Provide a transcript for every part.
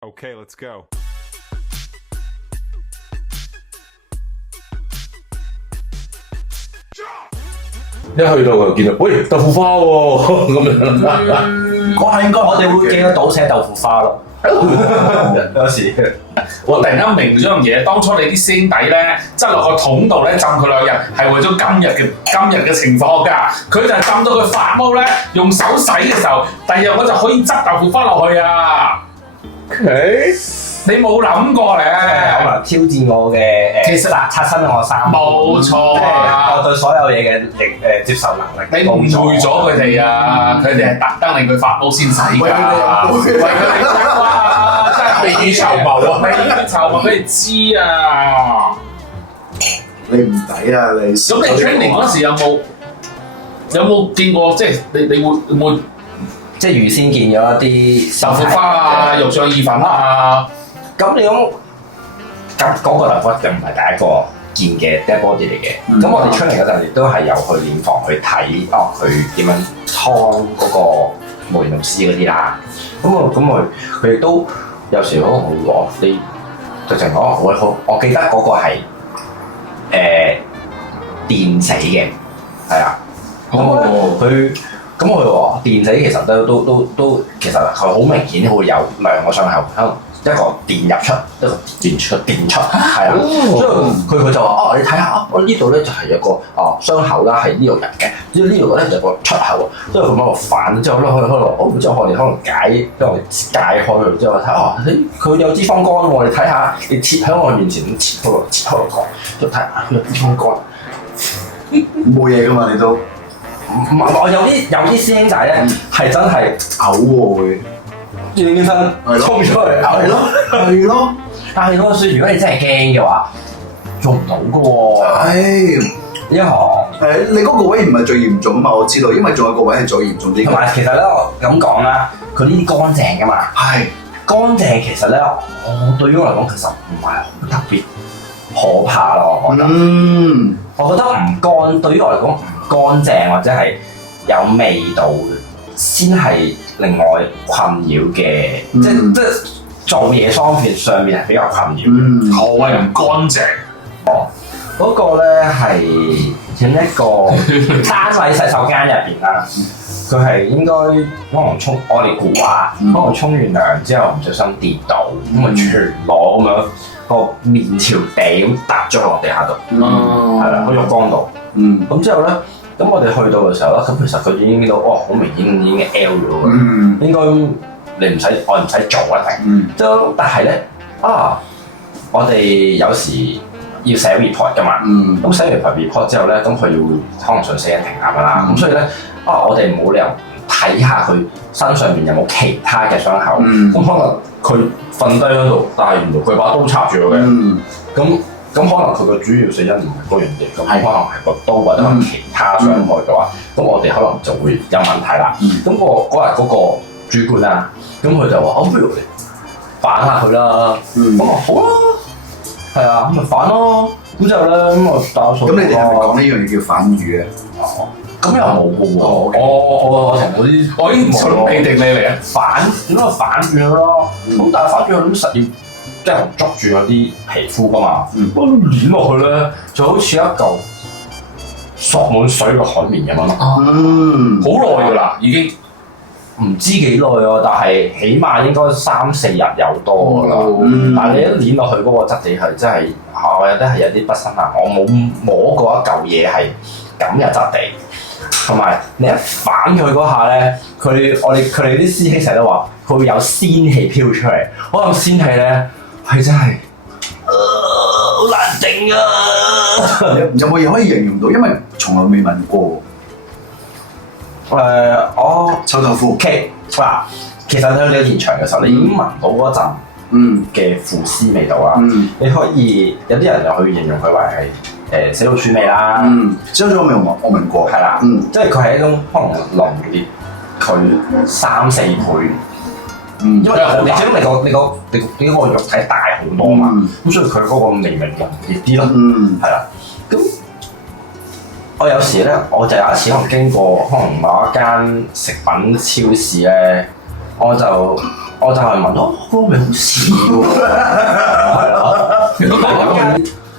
Okay, let's go. 一去到就見到，喂豆腐花喎咁樣。嗰下應該我哋會記得到寫豆腐花咯。有時我突然間明咗樣嘢，當初你啲師兄弟咧，執落個桶度咧浸佢2日，係為咗今日嘅情況㗎。佢就係浸到佢發毛咧，用手洗嘅時候，第二日我就可以執豆腐花落去啊！你冇諗過咧？可能挑戰我嘅其實刷新我衫，冇錯啊！我對所有嘢嘅接受能力。你誤會咗佢哋啊！佢哋係特登令佢發毛先洗㗎，為佢哋哇！真係未雨綢繆啊！未雨綢繆俾你知啊！你唔抵啊你！咁你 training 嗰時有冇見過？即係你會即係預先見咗一啲豆腐花啊、肉醬意粉啊？咁你咁嗰個豆腐就唔係第一個見嘅 dead body 嚟嘅。咁我哋出嚟嗰陣亦都係有去練房去睇佢點樣劏嗰個無形老師嗰啲啦。咁佢亦都有時可能會話你直情講我記得嗰個係電死嘅，係啊。咁佢話電死其實都其實佢好明顯會有兩個傷口，可能一個電入出，一個電出，係啊。所以佢就話你睇下我呢度咧就係有個傷口啦，係呢度入嘅，之後呢度咧就有個出口，之後佢喺度反，之後咧之後我哋可能解開佢，之後睇佢有脂肪肝喎，你睇下你切喺我面前咁切開個角，就睇下佢有脂肪肝，冇嘢噶嘛你都。我有啲師兄仔咧係真係嘔喎會，認真衝出嚟嘔咯，係咯。但係所以如果你真係驚嘅話，做唔到嘅喎。呢行你嗰個位唔係最嚴重啊嘛，我知道，因為仲有個位係最嚴重啲。同埋其實咧，我咁講啦，佢呢啲乾淨㗎嘛。係乾淨其實咧，我對於我嚟講其實唔係好特別可怕咯，我覺得。我覺得唔乾對於我嚟講唔乾淨或者係有味道先係令我困擾嘅，即係做嘢方面上面係比較困擾。何謂唔乾淨？嗰個咧係喺一個單位洗手間入邊啦，佢係應該可能我哋估下，可能沖完涼之後唔小心跌倒，咁咪全裸咁樣個面朝地咁揼咗落地下度，係啦，喺浴缸度。咁之後咧，咁我哋去到嘅時候咧，咁其實佢已經見到，好明顯已經 L 咗㗎，應該我唔使做一定。但係咧我哋有時要寫 report 㗎嘛，咁寫完份 report 之後咧，咁佢要可能上死人庭審㗎啦，咁所以咧我哋冇理由睇下佢身上面有冇其他嘅傷口，咁可能佢瞓低嗰度，但係原來佢把刀插住佢嘅，咁可能佢個主要死因唔係嗰樣嘢，咁可能係個刀或者係其他傷害嘅話，咁我哋可能就會有問題啦。咁嗰日嗰個主管啊，咁佢就話：不如我哋反下佢啦。咁我好啦，係啊，咁咪反咯。咁之後咧，咁我打數。咁你哋係咪講呢樣嘢叫反語啊？咁又冇嘅喎，我同嗰啲我已經準備定你嚟啊！反點解反轉佢咯？咁但係反轉佢咁實要即係捉住嗰啲皮膚㗎嘛，攣落去咧就好似一嚿索滿水嘅海綿咁樣咯。好耐㗎啦，已經唔知幾耐喎，但係起碼應該3-4日有多㗎啦。但係你一攣落去嗰個質地係真係我有啲係有啲不生冷，我冇摸過一嚿嘢係咁嘅質地。同埋你一反佢嗰下咧，佢哋啲師兄成日都話佢會有仙氣飄出嚟，可能仙氣咧係真係好難頂啊！有冇嘢可以形容到？因為從來未聞過。臭豆腐。嗱，其實喺你現場嘅時候，你已經聞到嗰陣嘅腐屍味道啦。你可以有啲人就去形容佢為係死老鼠味啦。死老鼠我聞過。係啦，即係佢係一種可能濃烈佢3-4倍。因為你始終你個肉體大好多嘛，咁所以佢嗰個味咪濃烈啲咯。係啦，咁我有時咧，我就有一次可能經過可能某一間食品超市咧，我就我就係問嗰個味好似喎，係咯。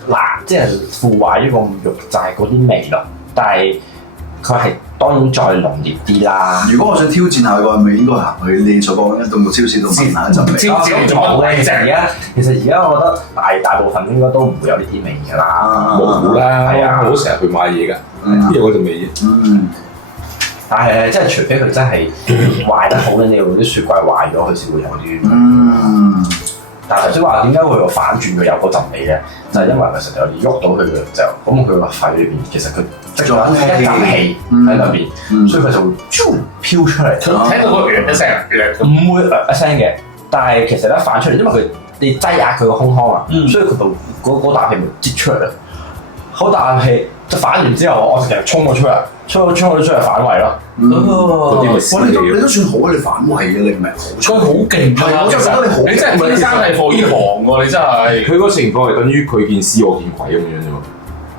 嗱，即係腐壞呢個肉就係嗰啲味咯，但係佢係當然再濃烈啲啦。如果我想挑戰下個味，應該行去你所講嘅動物超市度聞下一陣味。超市做乜鬼啫？其實而家我覺得大部分應該都唔會有呢啲味㗎啦。冇啦，係啊，我都成日去買嘢㗎，邊有嗰陣味啫？但係即係除非佢真係壞得好緊要，啲雪櫃壞咗佢先會有啲。但係頭先話點解會有反轉佢有嗰陣味咧？就係因為其實有啲喐到佢嘅就咁，佢個肺裏邊其實佢積咗一陣氣喺裏邊，所以佢就會飄出嚟。聽到個一聲，唔會一聲嘅，但係其實咧反出嚟，因為佢你擠壓佢個胸腔啊，所以佢就嗰啖氣咪擠出嚟咯。嗰啖氣就反完之後，我成日衝咗出嚟，衝咗出嚟反胃咯。嗰啲咪哇！你都算好啊，你反胃嘅你唔係好。佢好勁㗎，我真係覺得你好勁。你真係天生係做呢行喎，你真係。佢嗰情況係等於佢見屍我見鬼咁樣啫嘛，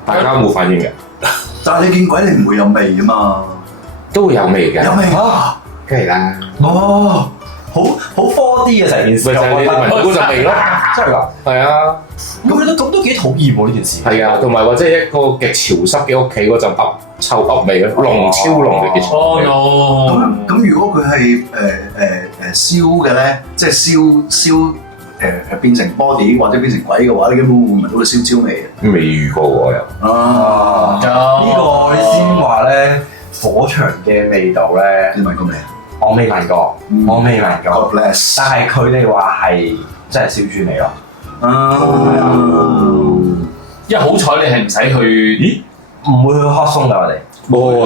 大家冇反應嘅。但係你見鬼你唔會有味啊嘛，都會有味嘅。有味啊！梗係啦。哦，好 4D 嘅成件事，咪就係你聞到嗰陣味咯。真係㗎。係啊。咁都幾討厭喎呢件事。係啊，同埋或者一個極潮濕嘅屋企嗰陣臭噏味咯，濃超濃嘅潮味。咁如果佢係燒嘅咧，即係燒變成 body 或者變成鬼嘅話，你根本會聞到佢燒焦味嘅。未遇過喎又。呢個你先話咧，火場嘅味道咧，你聞過未？我未聞過，我未聞過。 God bless。但係佢哋話係真係燒豬味咯。因為好彩你係唔使去，咦？唔會去黑松㗎我哋。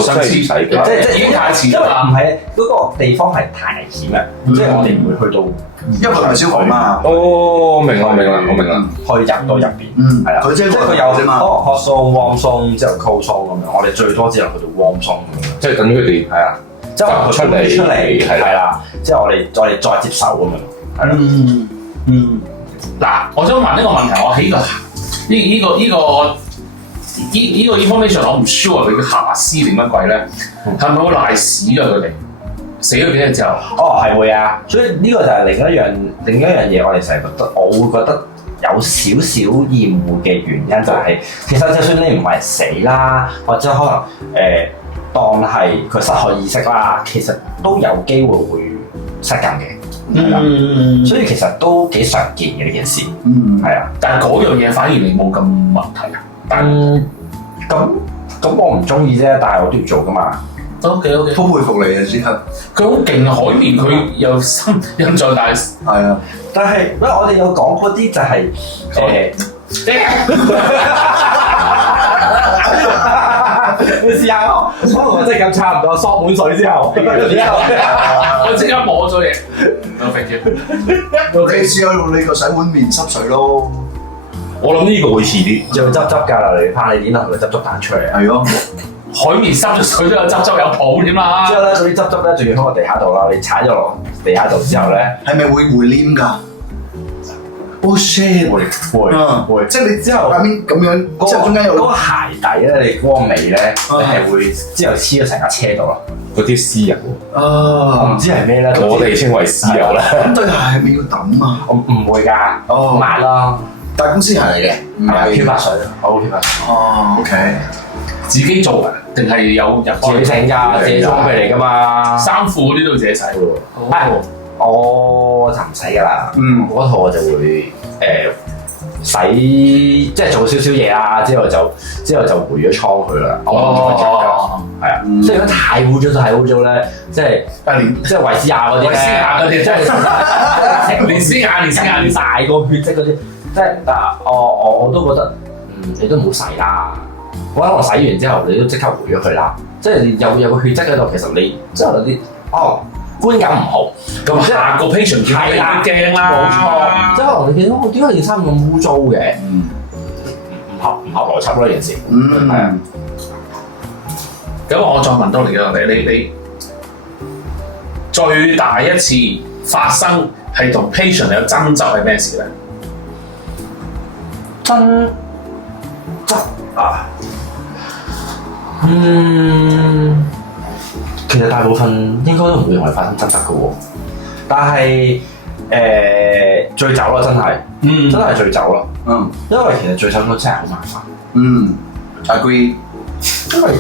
真係唔使嘅。已經太遲因為啦。唔係嗰個地方係太危險嘅，即係我哋唔會去到。因為佢唔係消防嘛。哦，我明啦，可以入到入邊，係啦。佢即係佢有啫嘛。hot zone、warm zone 之後 cold zone 咁樣，我哋最多之後去到 warm zone 咁樣。即係等於佢哋係啊，即係佢出嚟係啦，之後我哋再接受咁樣，係啦。嗱，我想問呢個問題，我起個呢個 information 我唔 sure 佢嘅瑕疵定乜鬼咧？係咪會賴屎㗎佢哋？死咗幾日之後？哦，係會啊，所以呢個就係另一樣嘢，我哋成日覺得，我會覺得有少少厭惡嘅原因就係、其實就算你唔係死啦，或者可能當係佢失去意識啦，其實都有機會會失禁嘅。所以其實都幾常見嘅呢件事，係啊。但係嗰樣嘢反而你冇咁問題啊。咁我唔中意啫，但係我都要做噶嘛。OK，好佩服你啊，即刻。佢好勁啊！海綿佢又深印象大。係啊，但係因為我哋有講嗰啲就係你試下咯，可能我真係咁差唔多，索滿水之後，我即刻摸咗嘢。你試下用你個洗碗面濕水咯。我諗呢個會遲啲。要執㗎啦，你怕你點同佢執彈出嚟啊？係咯。海綿濕咗水都有汁有泡添啦。之後咧，嗰啲汁咧仲要喺個地下度啦，你踩咗落地下度之後咧，係咪會黏㗎？Oh shit！會，即係你之後下面咁樣，之後中間有嗰個鞋底咧，你嗰個尾咧，你係會之後黐咗成架車度咯。嗰啲屍油，我唔知係咩咧。我哋稱為屍油啦。咁對鞋係咪要抌啊？我唔會㗎，抹咯。但係公司鞋嚟嘅，唔係漂白水，好漂白水。哦，OK。自己做㗎，定係有入自己整㗎，自己裝備嚟㗎嘛。衫褲嗰啲都自己洗喎。我就唔使㗎啦。嗰套我就會洗，即係做少少嘢啊，之後就回咗倉佢啦。係啊，即係如果太污糟就太污糟咧，即係維斯亞嗰啲咧，即係連斯亞大個血跡嗰啲，即係我都覺得你都唔好洗啦。我覺得我洗完之後，你都即刻回咗佢啦。即係有個血跡喺度，其實你即係有啲觀感唔好。咁下個 patient 見到你都驚啦。冇錯，即係可能你見到點解件衫咁污糟嘅？唔合邏輯咯，件事。係啊。咁我再問多你啦，你最大一次發生係同 patient 有爭執係咩事咧？爭執啊！其實大部分應該都唔會同你發生爭執嘅喎，但係醉酒啦，真係，真係醉酒咯。因為其實醉酒都真係好麻煩。agree。因為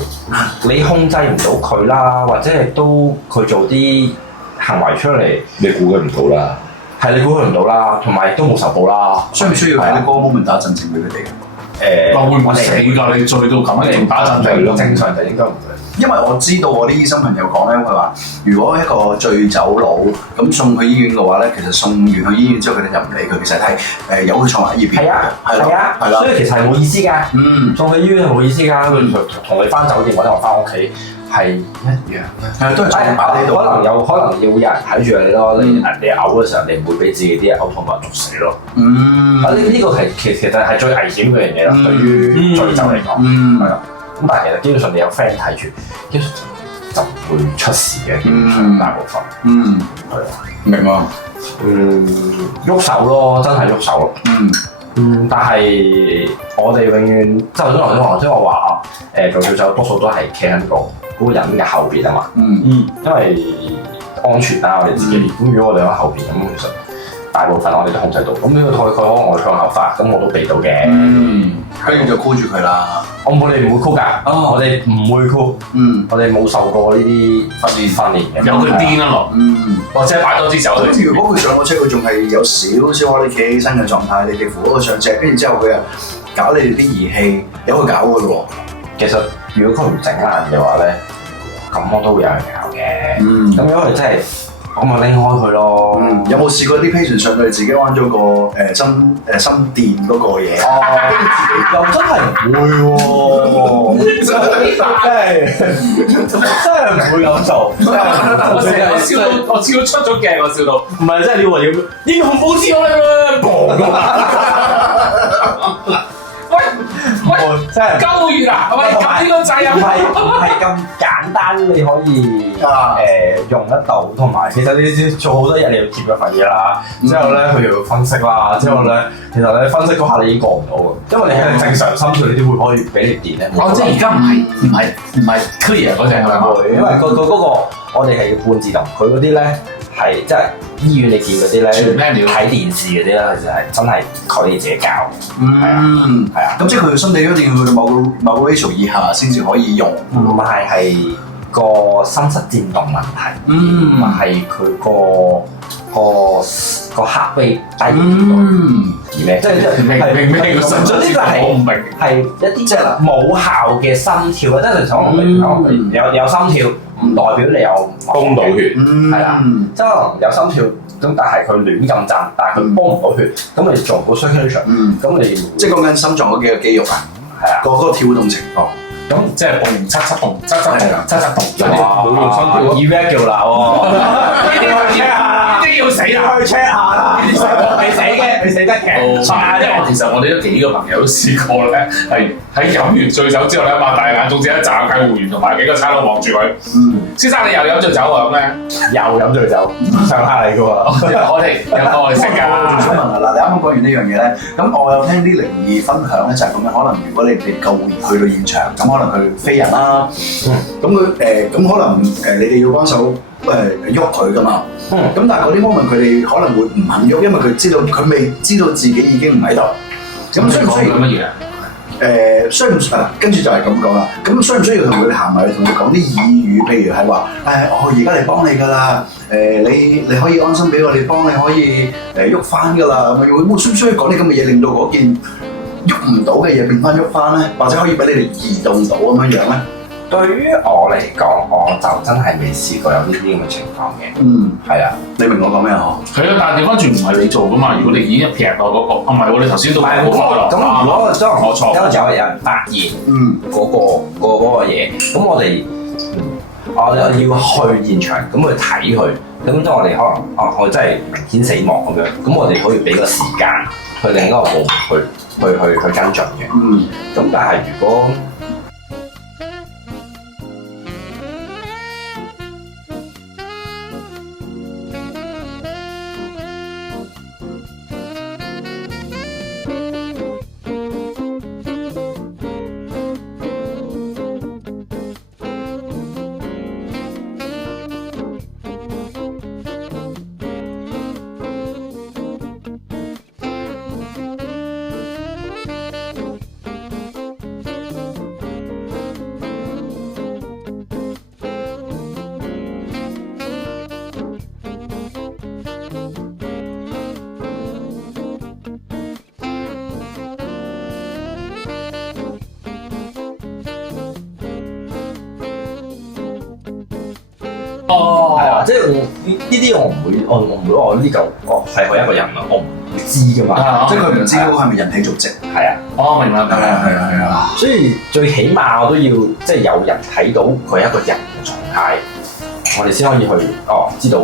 你控制唔到佢啦，或者係都佢做啲行為出嚟，你估佢唔到啦。係你估佢唔到啦，同埋都冇受報啦。需唔需要喺啲歌 moment 打陣證俾佢哋？會唔會死㗎？你醉到咁，你仲打陣證咯？正常就應該唔會。因為我知道我啲醫生朋友講咧，佢話如果一個醉酒佬咁送去醫院嘅話咧，其實送完去醫院之後，佢哋就唔理佢，其實係由佢坐埋喺依邊。係啊，係啦，所以其實係冇意思㗎。送去醫院係冇意思㗎，佢同你翻酒店或者我翻屋企係一樣嘅。係都係坐埋喺度。可能要有人睇住你咯。你嘔嘅時候，你唔會俾自己啲嘔吐物毒死咯。呢個係其實係最危險嘅樣嘢啦，對於醉酒嚟講，係啦。咁但係其實基本上你有 friend 睇住，基本上就唔會出事嘅，基本上大部分。係啊，明啊。喐手咯，真係喐手咯。但係我哋永遠即係頭先我話做醉酒多數都係企喺嗰個人嘅後邊啊嘛。因為安全啦，我哋自己。咁如果我哋喺後邊咁，其實大部分我哋都控制到。咁呢個佢可能我向後發，咁我都避到嘅。跟住就箍住佢啦。我哋唔會箍㗎，我哋唔會箍。我哋冇受過呢啲訓練嘅。有佢癲啊落，或者擺多支酒。咁如果佢上咗車，佢仲係有少少可以企起身嘅狀態，你哋扶嗰個上車，跟住之後佢又搞你哋啲儀器，有佢搞㗎咯喎。其實如果佢唔整爛嘅話咧，咁我都會有人搞嘅。咁如果佢真係，我咪拎開佢咯。有冇試過啲 patient 上到嚟自己安咗個心電嗰個嘢？又真係唔會喎，真係唔會咁做。我笑到出咗鏡，我笑到。唔係真係你話要英雄報仇嚟咩？喂，真係鳩月啊！係咪撳呢個掣啊？唔係咁簡單，你可以用得到，同埋其實你做好多嘢，你要貼咗份嘢啦。之後咧，佢又要分析啦。之後咧，其實你分析嗰下你已經過唔到嘅，因為你係正常心跳，你點會可以俾你電咧？即係而家唔係 clear 嗰隻係咪？因為佢嗰個我哋係要半自動，佢嗰啲咧係即係醫院你見嗰啲咧睇電視嗰啲咧，其實係真係佢哋自己教。係啊。咁即係佢心理一定要去到某個 ratio 以下先至可以用。唔係個心室顫動問題，唔係佢個heart rate 低而咩？即係明總之就係我唔明，係一啲即係冇效嘅心跳啊！即係可能有心跳，唔代表你有供到血，係啦，即係可能有心跳。咁但係佢亂咁震，但係佢幫唔到血，咁你做唔到 circulation，咁你即係講緊心臟嗰幾個肌肉啊，係啊，嗰個跳動情況，咁即係動七七動，七七動，冇用心跳irregular 喎，呢啲要死啦！去 check 下啦，未死嘅，未死得嘅。因為其實我哋都幾個朋友都試過咧，係喺飲完醉酒之後咧，擘大眼，總之一紮救護員同埋幾個差佬望住佢。先生你又飲醉酒啊？咁咧又飲醉酒，上下嚟嘅喎。我哋有個我哋識㗎。我想問嗱，你啱啱講完呢樣嘢咧，咁我有聽啲靈異分享咧，就係咁樣。可能如果你哋救護員去到現場，咁可能佢飛人啦，咁佢咁可能你哋要幫手喐佢噶嘛。咁但係嗰啲 moment 佢哋可能會唔肯喐，因為佢未知道自己已經唔喺度。咁需唔需要乜嘢啊？需唔需跟住就係咁講啦。咁需唔需要同佢哋行埋去同佢講啲耳語？譬如係話我而家嚟幫你㗎啦。你可以安心俾我哋幫你可以喐翻㗎啦。咁樣需唔需要講啲咁嘅嘢，令到嗰件喐唔到嘅嘢變翻喐翻咧？或者可以俾你哋移動到咁樣樣咧？對於我嚟講，我就真係未試過有呢啲咁嘅情況嘅。係啊，你明我講咩啊？係啊，但係調翻轉唔係你做噶嘛。如果你已經劈落嗰個，唔係喎，你頭先都冇落啦。咁如果我錯，因為有人發現嗰個嘢，咁我哋我要去現場咁去睇佢。咁即係我哋可能我真係明顯死亡咁樣，咁我哋可以俾個時間去另一個部門去跟進嘅。咁但係如果即係呢啲我唔會，我唔會話呢嚿係佢一個人咯，我唔會知噶嘛。即係佢唔知嗰個係咪人體組織。係啊，我明啦，係啊。所以最起碼我都要即係有人睇到佢係一個人嘅狀態，我哋先可以去知道。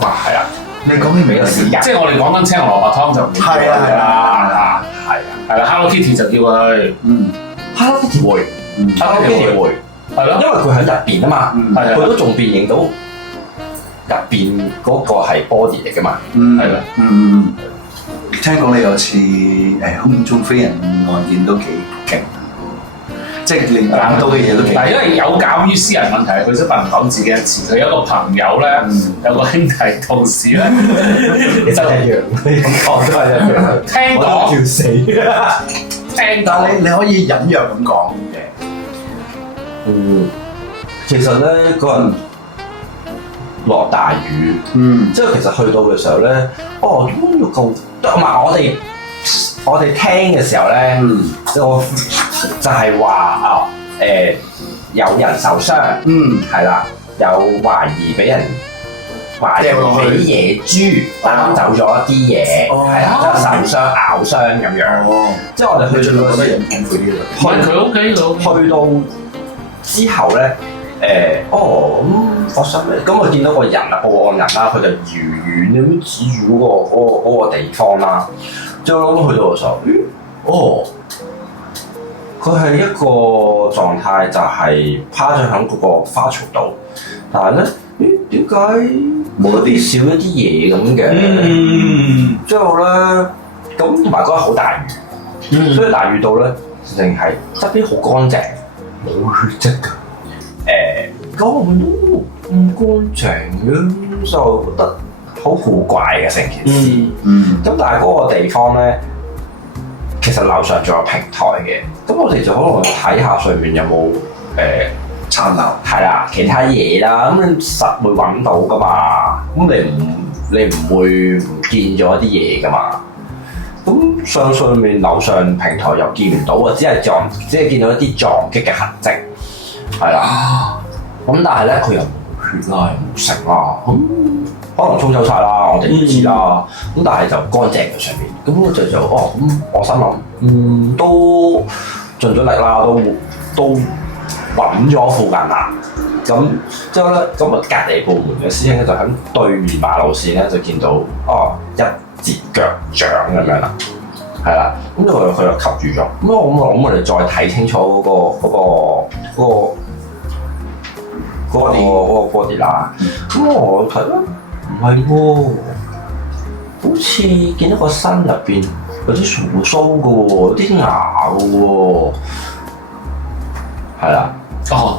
哇，係啊！你講起俾個時間，即係我哋講緊青紅蘿蔔湯就唔會係啊係啦 ，Hello Kitty 就叫佢Hello Kitty 會，Hello Kitty 會，係咯，因為佢喺入邊啊嘛，係佢都仲辨認到入邊嗰個係 body 嚟噶嘛，係咯，聽講你有次空中飛人案件都幾勁，即係你講到嘅嘢都幾。嗱，因為有鑑於私人問題，佢都不能講自己一次。佢有一個朋友咧，有個兄弟同事咧，你真係一樣，咁講都係一樣。聽我講要死，但聽講係你可以隱約咁講嘅。其實咧嗰日落大雨，即係其實去到嘅時候咧，點解要救？唔係我哋聽嘅時候咧，我就係話有人受傷，係啦，有懷疑俾人俾野豬擔走咗一啲嘢，係啦，即係受傷咬傷咁樣。即係我哋去到覺得有痛苦啲啦。唔係佢 OK 到，去到之後咧，我想咁我見到個人啊，報案人啦，佢就遙遠咁指住嗰個地方啦。之後去到嘅時候，佢係一個狀態，就係趴咗喺嗰個花槽度，但係咧，點解冇一啲少一啲嘢咁嘅？之後咧，咁同埋嗰日好大雨，所以大雨到咧，淨係側邊好乾淨，冇血跡㗎。嗰個都唔乾淨嘅，就覺得好古怪嘅成件事。咁但係嗰個地方咧，其實樓上仲有平台嘅，咁我哋就可能睇下上面有冇殘留。係啦，其他嘢啦，咁你實會揾到噶嘛。咁你唔會唔見咗一啲嘢噶嘛。咁上面樓上平台又見唔到啊，只係見到一啲撞擊嘅痕跡，係啦。咁但係咧，佢又冇血啦，又冇食啦，咁可能沖走晒啦，我哋唔知啦。咁但係就乾淨嘅上面，咁我就咁我心諗，都盡咗力啦，都揾咗附近啦。咁之後咧，咁啊隔離部門嘅師兄咧就喺對面馬路線咧就見到一截腳掌咁樣啦，係啦。咁佢又吸住咗。咁我哋再睇清楚嗰個 body 啦，咁我睇啦，唔係喎，好似見到個身入邊有啲鬍鬚嘅喎，有啲牙嘅喎，係啦，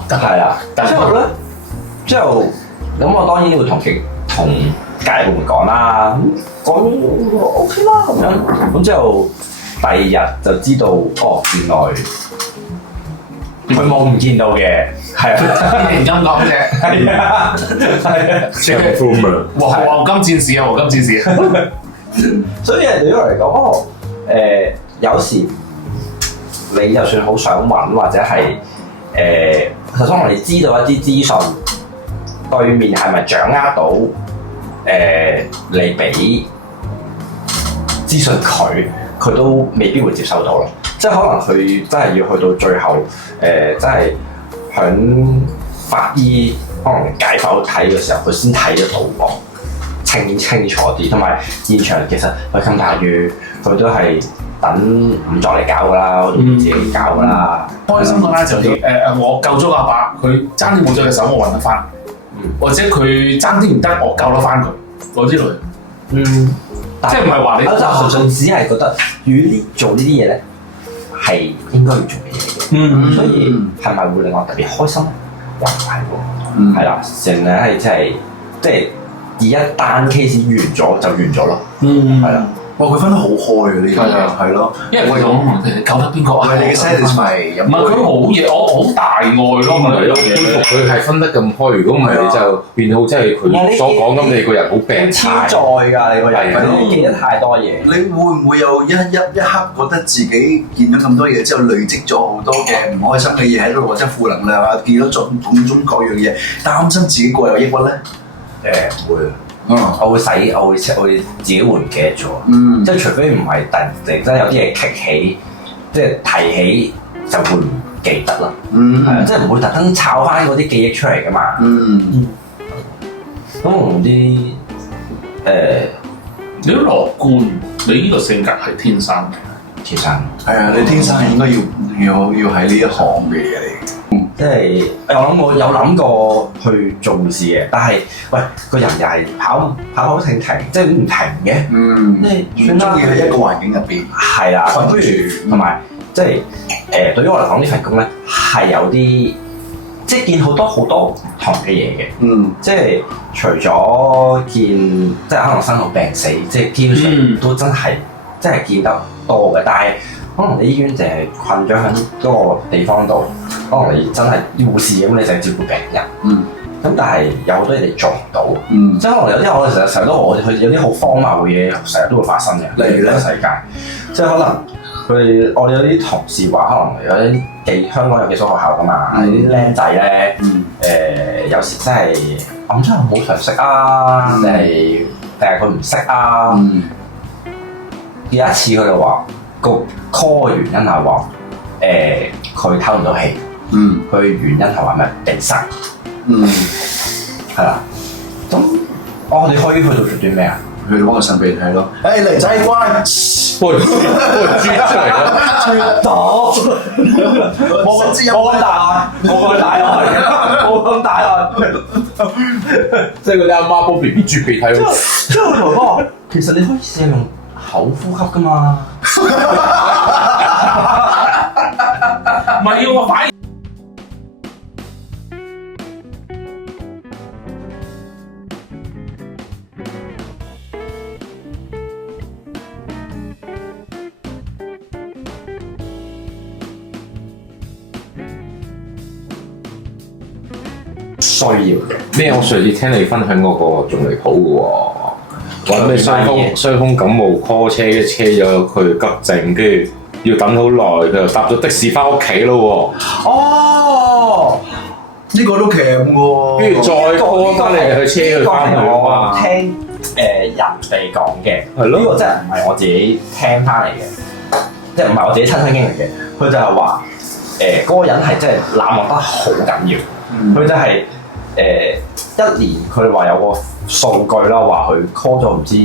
係啦，之後咁我當然會同隔離部門講啦，講 OK 啦咁樣，咁之後第二日就知道原來佢冇唔見到嘅。係啊，認真講啫。係啊，黃金戰士啊，黃金戰士啊。所以人哋都嚟講，有時你就算好想揾，或者係首先我哋知道一啲資訊，對面係咪掌握到你俾資訊佢都未必會接收到咯。即係可能佢真係要去到最後，真係。響法醫可能解剖睇嘅時候，佢先睇得到清楚啲，同埋現場其實佢咁大雨，佢都係等仵作嚟搞㗎啦，我都唔自己搞㗎啦。開心嘅咧就我救咗阿伯，佢爭啲冇咗隻手，我揾得翻，或者佢爭啲唔得，我救得翻佢嗰啲類。即係唔係話你？我就純粹只係覺得，如果做呢啲嘢咧，係應該要做嘅嘢。所以係咪會令我特別開心？又唔係喎，係啦，成日係即係以一單 case 完咗就完咗咯，係啦。佢分得好開嘅呢個，係咯，因為佢咁救得邊個啊？你嘅 satisfy 唔係佢好嘢，我好大愛咯，係咯，佩服佢係分得咁開。如果唔係你就變好，即係佢所講咁，你個人好病超載㗎，你個人你記得太多嘢。你會唔會有一刻覺得自己見到咁多嘢之後累積咗好多嘅唔開心嘅嘢喺度，或者負能量啊，見到種各樣嘢，擔心自己過有抑鬱咧？唔會，我會自己會唔記得咗，即係除非唔係突然間有啲嘢棘起，即係提起就會唔記得啦，係啊，即係唔會特登抄翻嗰啲記憶出嚟噶嘛。咁同啲你都樂觀，你呢個性格係天生嘅。天生係啊，你天生係應該要喺呢一行嘅嘢嚟。即係我有諗過去做事嘅，但係喂個人又係跑停，即係唔停嘅。即係算啦，中意喺一個環境入邊。係啦，咁不如同埋即係對於我嚟講呢份工咧係有啲即係見好多唔同嘅嘢嘅。即係除咗見即係可能生老病死，即係基本上都真係見得多嘅，但係可能你醫院淨係困咗喺嗰個地方度，可能你真係護士咁，你就係照顧病人。咁但係有好多嘢你做唔到，即係可能有啲我哋成日都佢有啲好荒謬嘅嘢，成日都會發生嘅。例如呢個世界，即係可能我哋有啲同事話，可能有啲香港有寄宿學校㗎嘛，啲僆仔咧有時真係真係冇常識啊，定係佢唔識啊。有一次佢就話個 call 嘅原因係話佢透唔到氣，佢原因係話咩鼻塞，係啦。咁我哋可以去到做啲咩啊？去到幫佢擤鼻涕咯。嚟仔乖，喂，豬出嚟啦！豬到冇咁大，即係嗰啲阿媽幫 B B 啜鼻涕。即係我同佢講，其實你可以試下用口呼吸㗎嘛。唔係要我反而需要嘅咩？我上次聽你分享嗰個仲離譜嘅喎，話咩傷風感冒 call 車咗佢急症，跟住要等好耐，佢就搭咗的士翻屋企咯喎。哦，呢個都鉗喎。跟住再 call 翻你去車佢翻去啊嘛。聽人哋講嘅，係咯，呢個真係唔係我自己聽翻嚟嘅，即係唔係我自己親身經歷嘅。佢就係話嗰個人係真係冷漠得好緊要。佢就係一年，佢哋話有個數據啦，話佢 call 咗唔知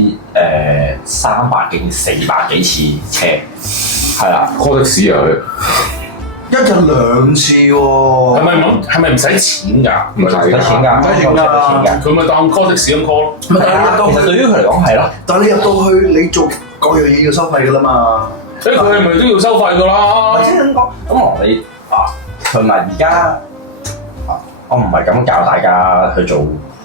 300幾400幾次車，係啦 call 的士啊佢，一日2次喎。係咪唔使錢㗎？唔使錢㗎，唔使錢㗎。佢咪當 call 的士咁 call 咯。係啊，其實對於佢嚟講係咯。但係你入到去，你做各樣嘢要收費㗎啦嘛。所以佢係咪都要收費㗎啦？或者咁講，咁你同埋而家。我唔係咁教大家去做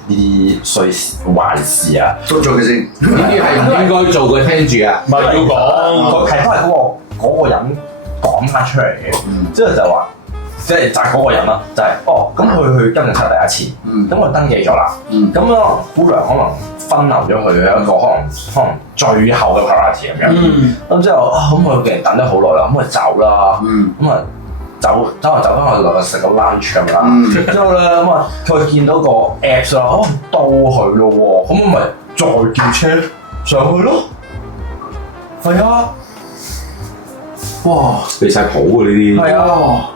呢啲衰事壞事啊！都做嘅先，呢啲係唔應該做嘅，聽住啊！唔係要講，佢係都係嗰個人講翻出嚟嘅，之後就話，即係就係嗰個人啦，就係咁佢去今日測第一次，咁佢登記咗啦，咁可能姑娘可能分流咗佢一個可能最後嘅 priority 咁樣，咁之後咁佢嘅人等咗好耐啦，咁佢走啦，咁啊。走翻去落去食個 lunch 咁啦，之後咧佢見到個 apps 啦，到佢咯喎，咁我咪再叫車上去咯。係啊，哇，離晒譜喎呢啲。係啊。